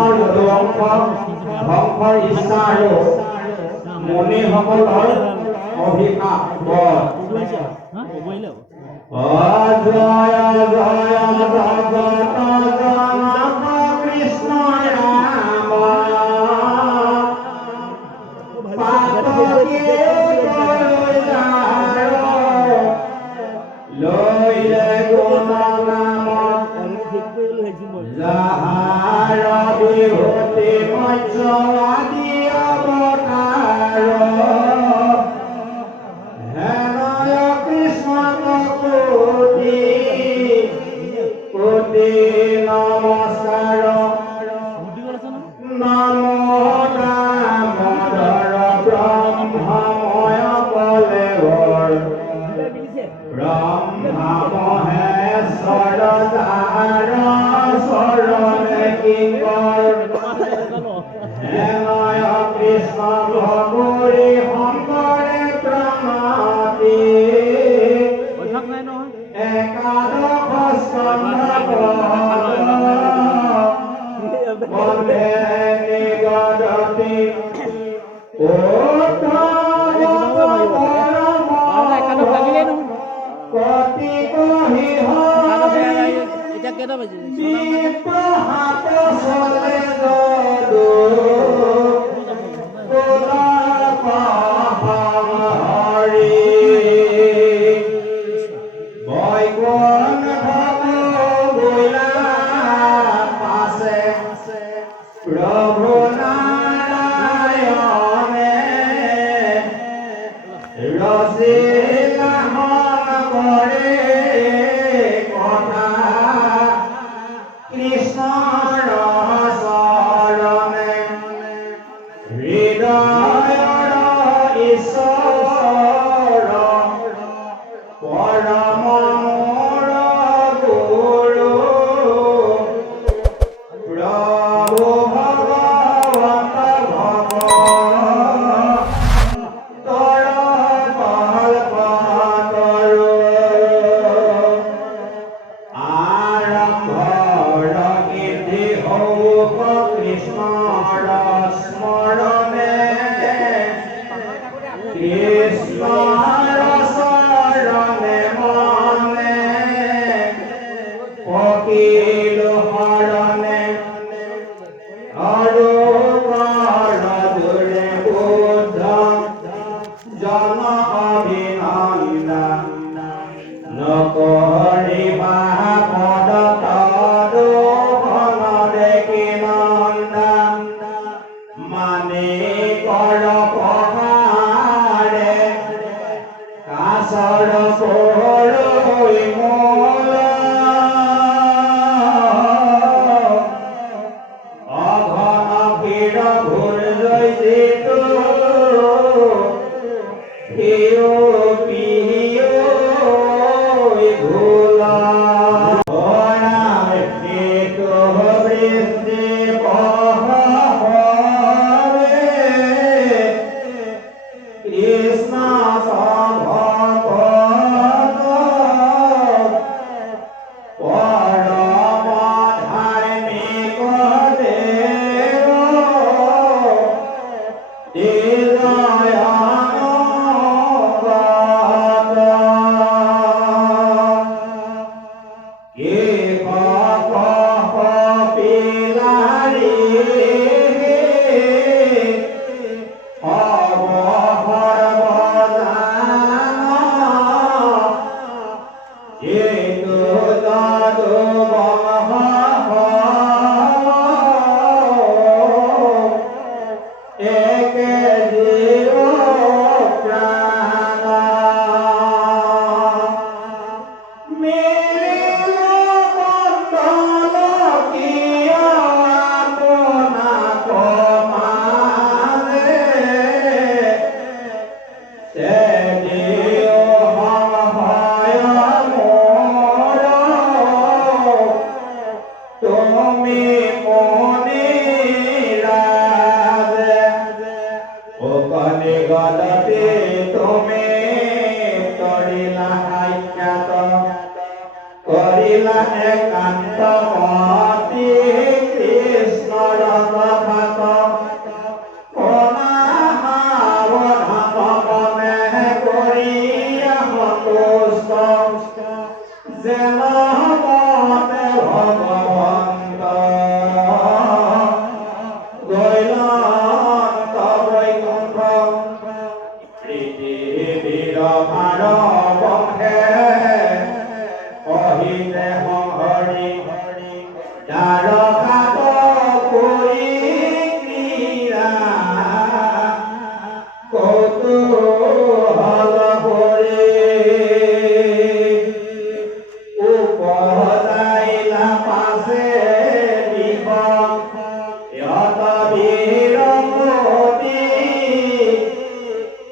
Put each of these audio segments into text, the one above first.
কৃষ্ণৰ যদু অংশ ধ্বংসৰ ইচ্ছা আৰু মুনিসকলৰ অভিশাপ বধ। জয় জয় ভগত জনক কৃষ্ণ ৰাম পাতকে লইলে গুণ নাম যাহাৰ বিভূতি মৎস্য আদি অৱতাৰ হেনয় কৃষ্ণ কোটি কোটি নমস্কাৰ নমো দামোদৰ ব্ৰহ্মময় কলেবৰ ব্ৰহ্মমহেশ্বৰ যাৰ চৰণে কিংকৰ হেনয় কৃষ্ণ ভগুৰি শংকৰে প্ৰণতি একাদশ স্কন্ধ বন্ধে নিগদতি কতি কহি এতিয়া কেইটা বাজিলে? হাত চলে যদু হৰি বৈকুণ্ঠ বৈলা পাছে প্ৰভু নাৰায়ণে ৰচিলাহন কৰে কথা কৃষ্ণৰ চৰণে হৃদয়ৰ ঈশ্বৰ পৰম মোৰ গুৰু প্ৰভু ভগৱন্ত ভগতৰ কল্পতৰু আৰম্ভৰ কীৰ্তি হৌক কৃষ্ণৰ স্মৰণে কৃষ্ণৰ চৰণে মনে পকিল শৰণে আৰু কৰ দূৰে বুদ্ধ জন অভিনন্দন নকৰিবা পদ তদুখনৰে কি নন্দন মানে কৰ পহাৰে কাছৰ পৰৈ মূল অঘন চিৰমতি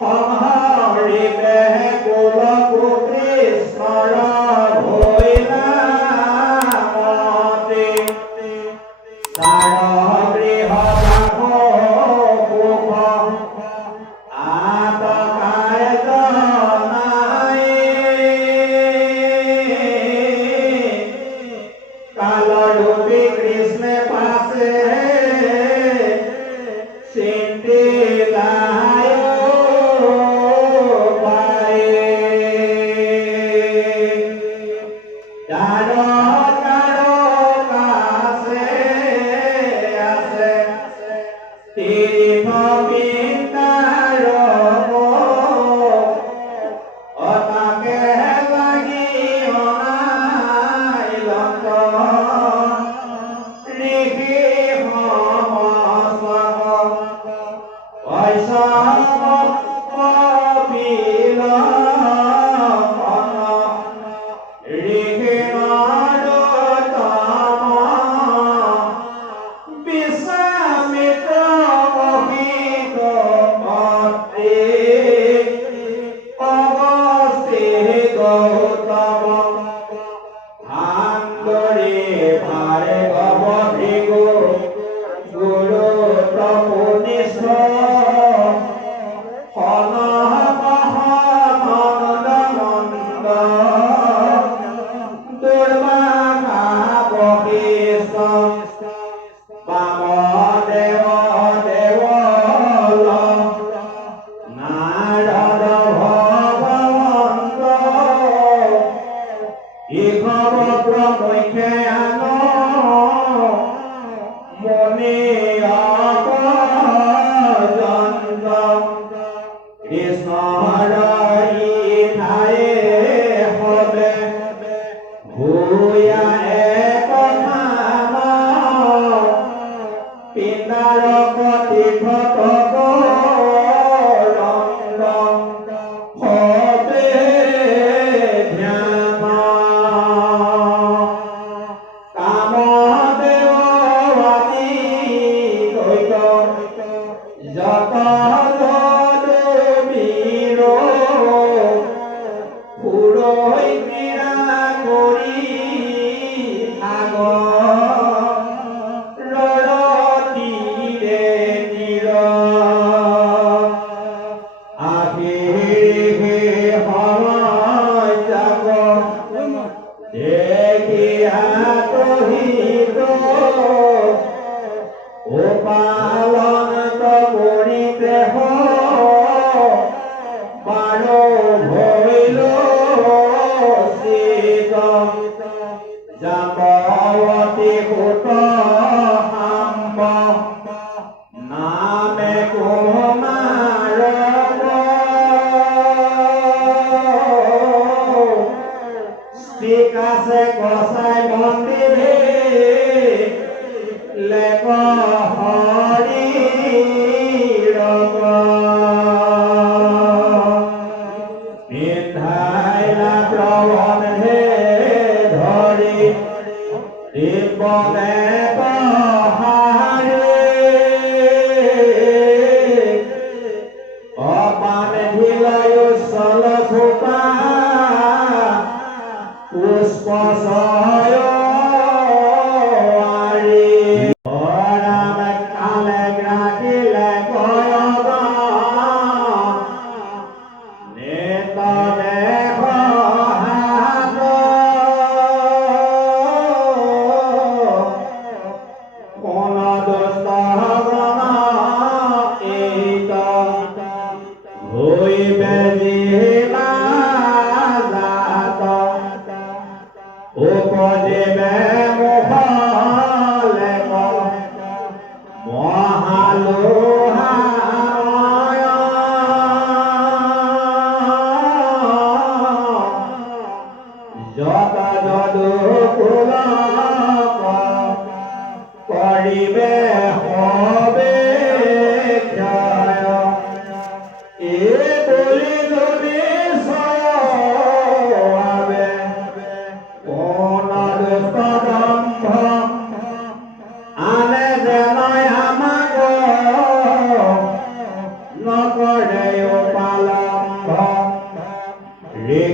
সংহৰিবে কুলকু কৃষ্ণৰ ভৈলা মতি তাৰ গৃহ বাস সুখ আতকায় জনাই কালৰূপী কৃষ্ণে পাছে চিন্তিলায়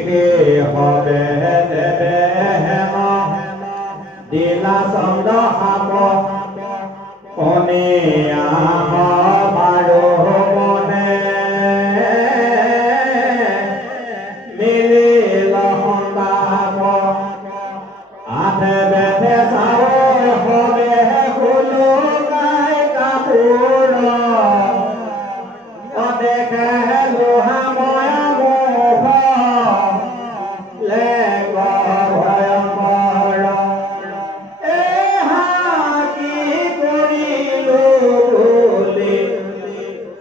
ঋষি হবে দেবে হেম দিলা চন্দ্ৰ সাপ কণিয়াম মাৰো মনে মিলিল সন্তাপ আঠে বেঠে চাও হবে কুলো গাই কাপোৰ অদেখে লোহা ময়া মোহ লেগ ভয়ংকৰ কি কৰিলো বুলি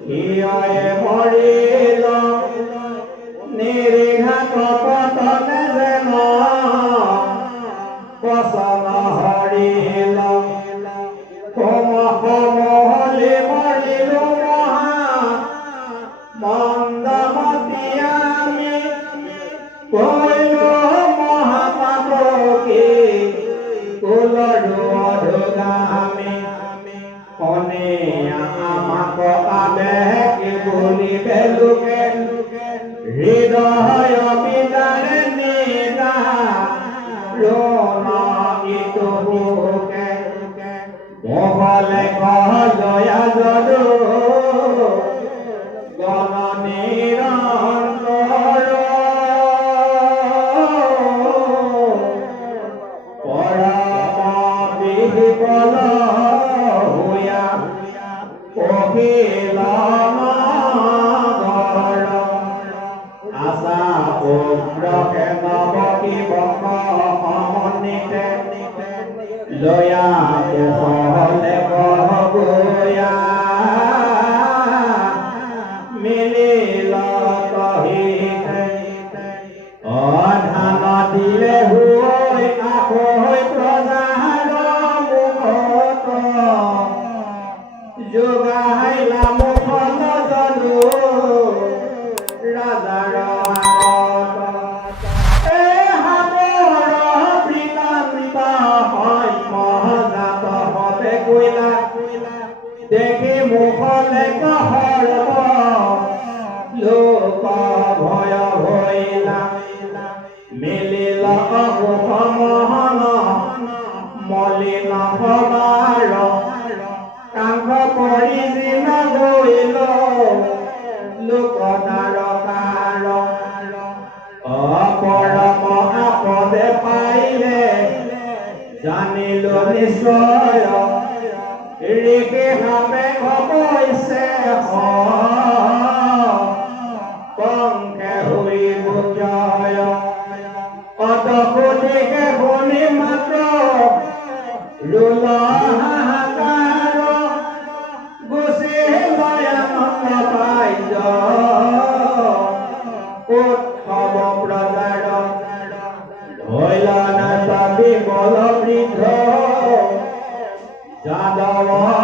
হিয়য়ে মৰিল নিৰীঘাত পতনে যেন বচন হৰিল সমহলি মৰিলো মহা মন্দমতি আমি কৈলো মহাপাতকী কুলৰো অধোগামী কণিয়া আমাক আবেগ বুলি বেলুকে হৃদয় বিদাৰে নিদা ৰোণ ইটো বুকে মোহলে কজয়া যদু গণ নিৰন্তৰ পৰম বিহবল হুয়া পহিল নগৰ আশা পুত্ৰকে নবকী বক সমন্বিতে লয়া কুশলে গয়া মিলিল কহিতে অধান দিলে হৈ আকৈ প্ৰজাৰ মুখত যোগাইলা মুখত যদু ৰাজাৰ আগত হাবৰ বৃতান্ত হয় মহজাত হবে কৈলা দেখি মুখলে কহৰব লোক ভয় ভৈলা মিলিল অহুষ মহন মলিন সবাৰ কাংঘ পৰি দিন গৈল লোক দ্বাৰকাৰ অপৰম আপদে পাইলে জানিলো নিশ্চয় ঋষি সাপে খবৈছে কংকে হৈ বুজয় অতকুটিকে শুনি মাত্ৰ ৰোল হাহাকাৰ গুচি লয় আনন্দ পাই উৎসৱ প্ৰজাৰ ধৈল নাচ বিমল বৃদ্ধ যাদৱ